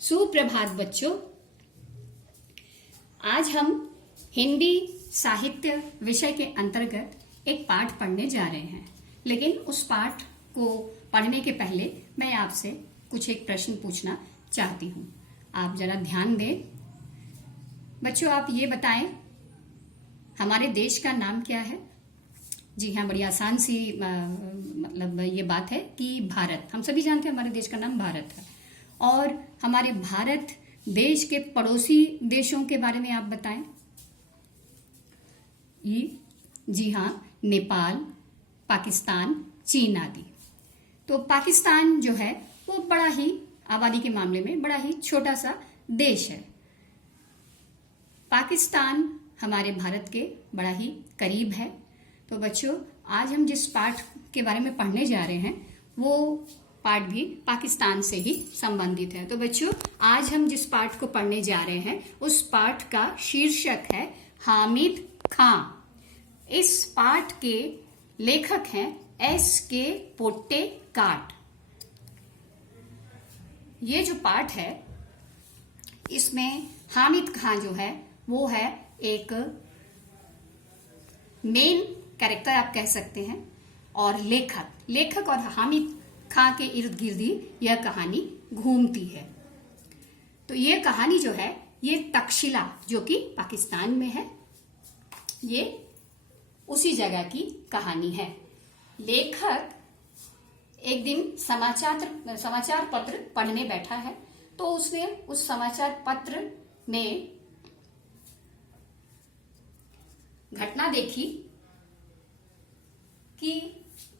सुप्रभात बच्चों। आज हम हिंदी साहित्य विषय के अंतर्गत एक पाठ पढ़ने जा रहे हैं, लेकिन उस पाठ को पढ़ने के पहले मैं आपसे कुछ एक प्रश्न पूछना चाहती हूँ। आप जरा ध्यान दें। बच्चों, आप ये बताएं, हमारे देश का नाम क्या है? जी हाँ, बड़ी आसान सी मतलब ये बात है कि भारत। हम सभी जानते हैं हमारे देश का नाम भारत है। और हमारे भारत देश के पड़ोसी देशों के बारे में आप बताएं। जी हाँ, नेपाल, पाकिस्तान, चीन आदि। तो पाकिस्तान जो है वो बड़ा ही आबादी के मामले में बड़ा ही छोटा सा देश है। पाकिस्तान हमारे भारत के बड़ा ही करीब है। तो बच्चों, आज हम जिस पाठ के बारे में पढ़ने जा रहे हैं वो पाठ भी पाकिस्तान से ही संबंधित है। तो बच्चों, आज हम जिस पाठ को पढ़ने जा रहे हैं उस पाठ का शीर्षक है हामिद खां। इस पाठ के लेखक हैं S.K. पोट्टेकाट। ये जो पाठ है इसमें हामिद खां जो है वो है एक मेन कैरेक्टर आप कह सकते हैं, और लेखक और हामिद खां के इर्द गिर्द ही यह कहानी घूमती है। तो ये कहानी जो है ये तक्षशिला जो कि पाकिस्तान में है, ये उसी जगह की कहानी है। लेखक एक दिन समाचार पत्र पढ़ने बैठा है, तो उसने उस समाचार पत्र में घटना देखी कि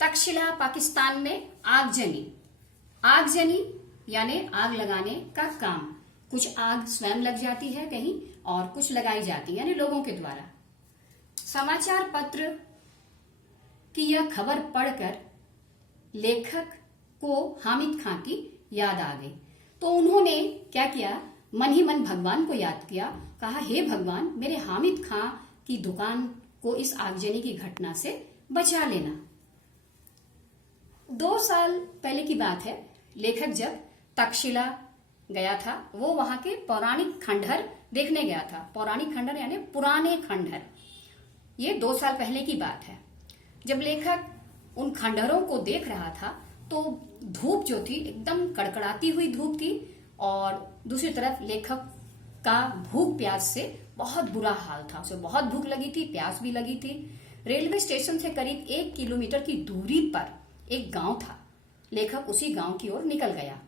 तक्षशिला पाकिस्तान में आगजनी यानी आग लगाने का काम। कुछ आग स्वयं लग जाती है कहीं, और कुछ लगाई जाती है यानी लोगों के द्वारा। समाचार पत्र की यह खबर पढ़कर लेखक को हामिद खां की याद आ गई। तो उन्होंने क्या किया, मन ही मन भगवान को याद किया। कहा, हे भगवान, मेरे हामिद खां की दुकान को इस आगजनी की घटना से बचा लेना। 2 साल पहले की बात है। लेखक जब तक्षशिला गया था, वो वहां के पौराणिक खंडहर देखने गया था। पौराणिक खंडहर यानी पुराने खंडहर। ये 2 साल पहले की बात है। जब लेखक उन खंडहरों को देख रहा था तो धूप जो थी एकदम कड़कड़ाती हुई धूप थी, और दूसरी तरफ लेखक का भूख प्यास से बहुत बुरा हाल था। उसे बहुत भूख लगी थी, प्यास भी लगी थी। रेलवे स्टेशन से करीब 1 किलोमीटर की दूरी पर एक गांव था। लेखक उसी गांव की ओर निकल गया।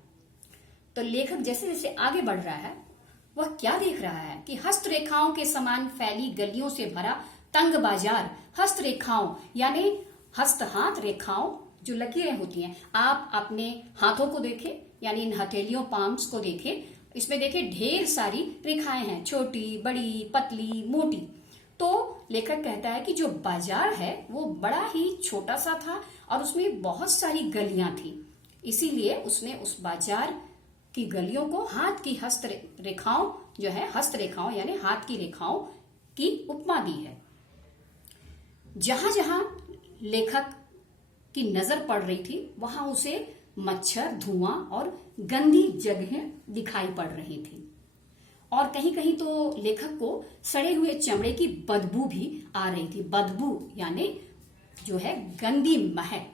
तो लेखक जैसे जैसे आगे बढ़ रहा है वह क्या देख रहा है कि हस्तरेखाओं के समान फैली गलियों से भरा तंग बाजार। हस्तरेखाओं यानी हाथ रेखाओं, जो लकीरें होती हैं। आप अपने हाथों को देखें, यानी इन हथेलियों, पाम्स को देखें। इसमें देखें ढेर सारी रेखाएं हैं, छोटी, बड़ी, पतली, मोटी। तो लेखक कहता है कि जो बाजार है वो बड़ा ही छोटा सा था और उसमें बहुत सारी गलियां थी। इसीलिए उसने उस बाजार की गलियों को हाथ की हस्तरेखाओं जो है, हस्तरेखाओं यानी हाथ की रेखाओं की उपमा दी है। जहां जहां लेखक की नजर पड़ रही थी वहां उसे मच्छर, धुआं और गंदी जगहें दिखाई पड़ रही थी। और कहीं कहीं तो लेखक को सड़े हुए चमड़े की बदबू भी आ रही थी। बदबू यानी जो है गंदी महक।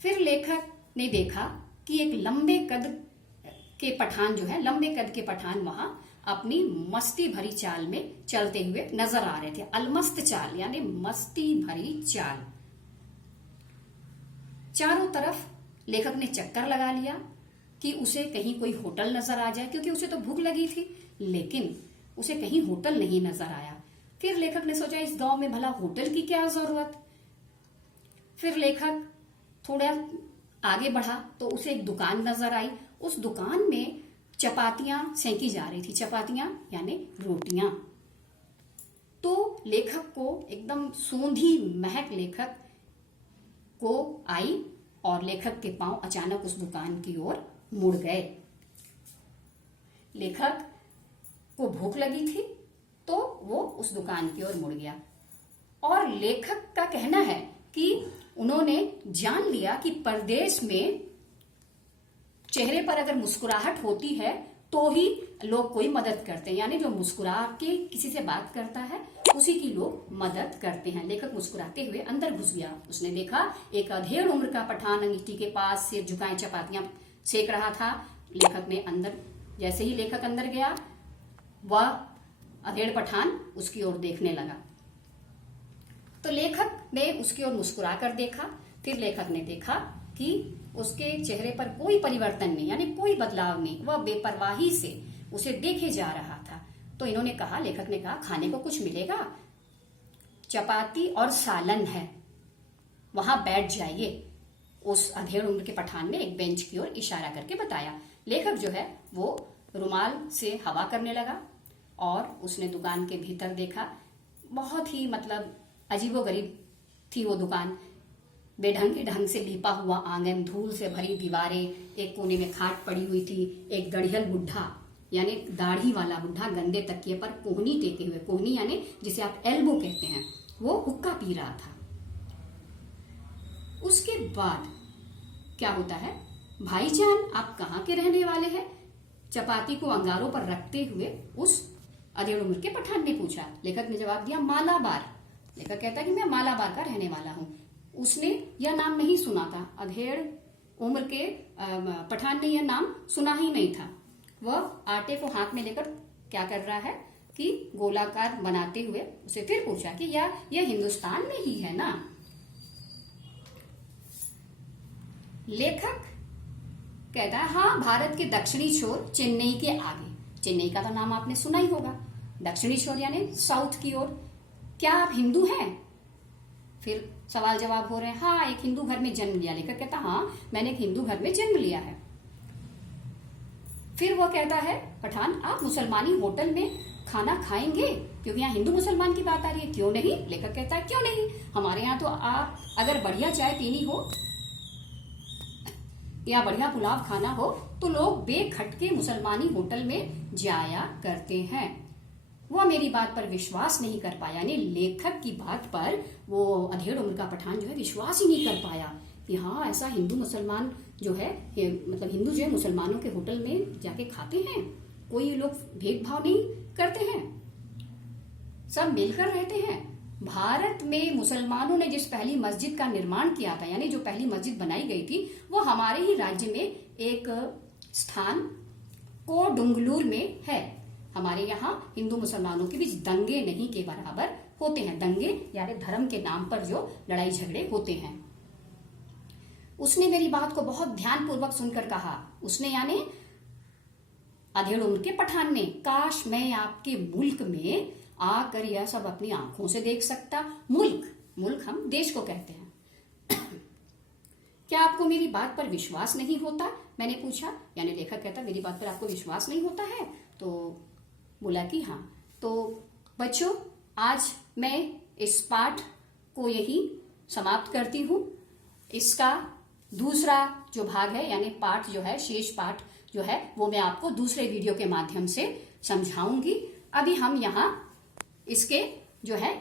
फिर लेखक ने देखा कि एक लंबे कद के पठान वहां अपनी मस्ती भरी चाल में चलते हुए नजर आ रहे थे। अलमस्त चाल यानी मस्ती भरी चाल। चारों तरफ लेखक ने चक्कर लगा लिया कि उसे कहीं कोई होटल नजर आ जाए, क्योंकि उसे तो भूख लगी थी, लेकिन उसे कहीं होटल नहीं नजर आया। फिर लेखक ने सोचा, इस गांव में भला होटल की क्या जरूरत। फिर लेखक थोड़ा आगे बढ़ा तो उसे एक दुकान नजर आई। उस दुकान में चपातियां सेंकी जा रही थी। चपातियां यानी रोटियां। तो लेखक को एकदम सूंधी महक लेखक को आई, और लेखक के पांव अचानक उस दुकान की ओर मुड़ गए। लेखक को भूख लगी थी तो वो उस दुकान की ओर मुड़ गया। और लेखक का कहना है कि उन्होंने जान लिया कि परदेश में चेहरे पर अगर मुस्कुराहट होती है तो ही लोग कोई मदद करते हैं, यानी जो मुस्कुरा के किसी से बात करता है उसी की लोग मदद करते हैं। लेखक मुस्कुराते हुए अंदर घुस गया। उसने देखा एक अधेड़ उम्र का पठान अंगीठी के पास सिर झुकाए चपातियां सेक रहा था। लेखक ने अंदर, जैसे ही लेखक अंदर गया, वह अधेड़ पठान उसकी ओर देखने लगा। तो लेखक ने उसकी ओर मुस्कुरा कर देखा। फिर लेखक ने देखा कि उसके चेहरे पर कोई परिवर्तन नहीं, यानी कोई बदलाव नहीं, वह बेपरवाही से उसे देखे जा रहा था। तो इन्होंने कहा, लेखक ने कहा, खाने को कुछ मिलेगा? चपाती और सालन है, वहां बैठ जाइए। उस अधेड़ उम्र के पठान ने एक बेंच की ओर इशारा करके बताया। लेखक जो है वो रुमाल से हवा करने लगा और उसने दुकान के भीतर देखा। बहुत ही मतलब अजीबोगरीब थी वो दुकान। बेढंगे ढंग से लिपा हुआ आंगन, धूल से भरी दीवारें, एक कोने में खाट पड़ी हुई थी। एक गड़ियल बुढ़ा, यानी दाढ़ी वाला बुढ़ा, गंदे तकिए पर कोहनी टेके हुए, कोहनी यानी जिसे आप एल्बो कहते हैं, वो हुक्का पी रहा था। उसके बाद क्या होता है, भाईजान आप कहाँ के रहने वाले हैं? चपाती को अंगारों पर रखते हुए उस अधेड़ उम्र के पठान ने पूछा। लेखक ने जवाब दिया, मालाबार। लेखक कहता है कि मैं मालाबार का रहने वाला हूं। उसने यह नाम नहीं सुना था, अधेड़ उम्र के पठान ने यह नाम सुना ही नहीं था। वह आटे को हाथ में लेकर क्या कर रहा है कि गोलाकार बनाते हुए उसे फिर पूछा कि यह हिंदुस्तान में ही है ना? लेखक कहता है, हाँ, भारत के दक्षिणी छोर, चेन्नई के आगे। चेन्नई का तो नाम आपने सुना ही होगा। दक्षिणी छोर यानी साउथ की ओर। क्या आप हिंदू हैं? फिर सवाल जवाब हो रहे हैं। हाँ, एक हिंदू घर में जन्म लिया। लेखक कहता, हाँ, मैंने एक हिंदू घर में जन्म लिया है। फिर वह कहता है, पठान, आप मुसलमानी होटल में खाना खाएंगे? क्योंकि यहाँ हिंदू मुसलमान की बात आ रही है। क्यों नहीं? लेखक कहता है, क्यों नहीं, हमारे यहाँ तो आप अगर बढ़िया चाय पीनी हो या बढ़िया पुलाव खाना हो तो लोग बेखटके मुसलमानी होटल में जाया करते हैं। वह मेरी बात पर विश्वास नहीं कर पाया, यानी लेखक की बात पर वो अधेड़ उम्र का पठान जो है विश्वास ही नहीं कर पाया कि हाँ, ऐसा हिंदू मुसलमान जो है, मतलब हिंदू जो है मुसलमानों के होटल में जाके खाते हैं, कोई लोग भेदभाव नहीं करते हैं, सब मिलकर रहते हैं। भारत में मुसलमानों ने जिस पहली मस्जिद का निर्माण किया था, यानी जो पहली मस्जिद बनाई गई थी, वो हमारे ही राज्य में एक स्थान कोडुंगलूर में है। हमारे यहाँ हिंदू मुसलमानों के बीच दंगे नहीं के बराबर होते हैं। दंगे यानी धर्म के नाम पर जो लड़ाई झगड़े होते हैं। उसने मेरी बात को बहुत ध्यानपूर्वक सुनकर कहा। उसने यानी अधेड़ उम्र के पठान ने, काश मैं आपके मुल्क में आकर यह सब अपनी आंखों से देख सकता। मुल्क हम देश को कहते हैं। क्या आपको मेरी बात पर विश्वास नहीं होता? मैंने पूछा। यानी लेखक कहता, मेरी बात पर आपको विश्वास नहीं होता है? तो बोला कि हाँ। तो बच्चों, आज मैं इस पाठ को यही समाप्त करती हूँ। इसका दूसरा जो भाग है, यानी पाठ जो है, शेष पाठ जो है, वो मैं आपको दूसरे वीडियो के माध्यम से समझाऊंगी। अभी हम यहाँ इसके जो है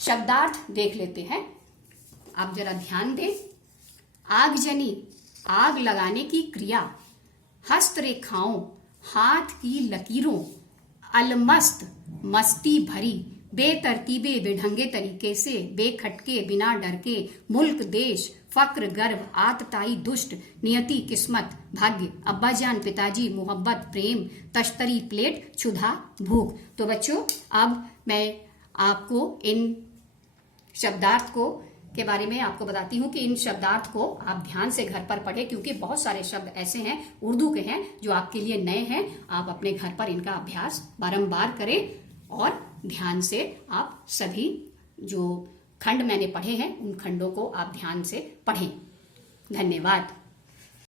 शब्दार्थ देख लेते हैं। आप जरा ध्यान दें। आगजनी, आग लगाने की क्रिया। हस्तरेखाओं, हाथ की लकीरों। अलमस्त, मस्ती भरी। बेतरतीबे, बेढंगे तरीके से। बेखटके, बिना डर के। मुल्क, देश। फक्र, गर्व। आतताई, दुष्ट। नियति, किस्मत, भाग्य। अब्बाजान, पिताजी। मोहब्बत, प्रेम। तश्तरी, प्लेट। क्षुधा, भूख। तो बच्चों, अब मैं आपको इन शब्दार्थ को के बारे में आपको बताती हूँ कि इन शब्दार्थ को आप ध्यान से घर पर पढ़ें, क्योंकि बहुत सारे शब्द ऐसे हैं, उर्दू के हैं, जो आपके लिए नए हैं। आप अपने घर पर इनका अभ्यास बारंबार करें और ध्यान से आप सभी जो खंड मैंने पढ़े हैं उन खंडों को आप ध्यान से पढ़ें। धन्यवाद।